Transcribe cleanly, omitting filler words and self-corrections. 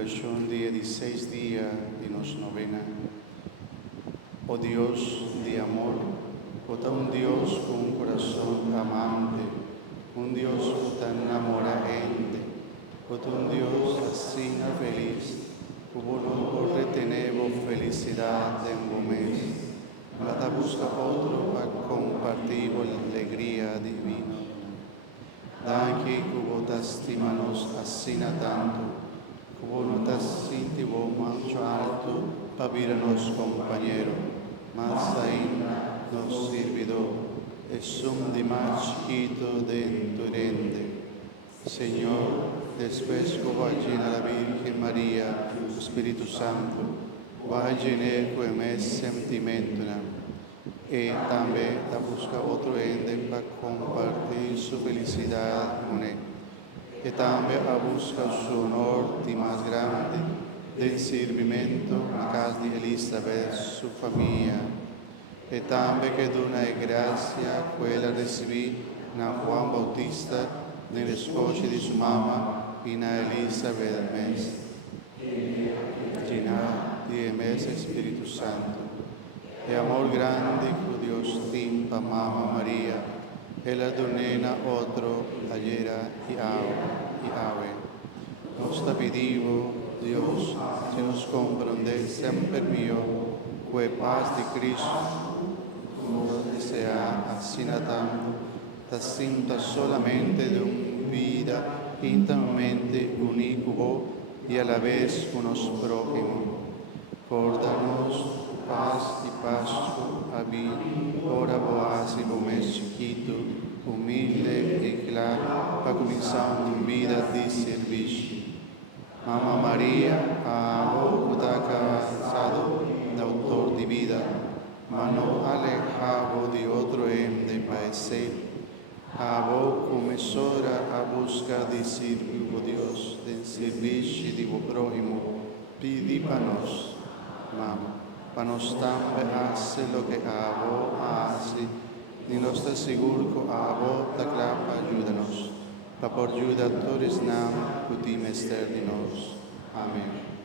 celebración de 16 días de nos novena. Oh Dios de amor, oh un Dios con un corazón amante, un Dios tan enamorante, oh un Dios así feliz, como no retenemos felicidad en un mes, nada busca otro para compartir la alegría divina. Danke como testimanos así tanto, como no te sentimos mancho alto, para virnos compañero, mas ainda nos servidor, es un de más chiquito de tu rende. Señor, después que va a llenar la Virgen María, Espíritu Santo, va a llenar con el sentimiento, y también la busca otro ende para compartir su felicidad con él. Y también a busca su honor y más grande del servimento a casa de Elizabeth, su familia. Y también que de una gracia que ella recibí na Juan Bautista, en el escoche de su mamá y na Elizabeth mes. Llena de mes Espíritu Santo. E amor grande que Dios tiene para Mamá María, ella donena otro ayer y ahora. Nos te pedimos, Dios, que nos comprende siempre mío, que paz de Cristo, como desea, así tanto, te sienta solamente de una vida íntimamente unido y a la vez con los prójimos. Cordanos paz y pasto a mí, ora boas y bomés chiquito, humilde y claro, para comenzar una vida de servicio. Mamá María, a vos que casado, de autor de vida, mano alejado de otro de padecer, a vos comenzora a buscar de servir a Dios, de servicio de vos prójimo, pidi para nos. Mamá, para nos también hace lo que a vos hace, ni nos te seguro que a vos te clapa, ayúdanos, para por ayuda todos nam, que ti mester de nos. Amén.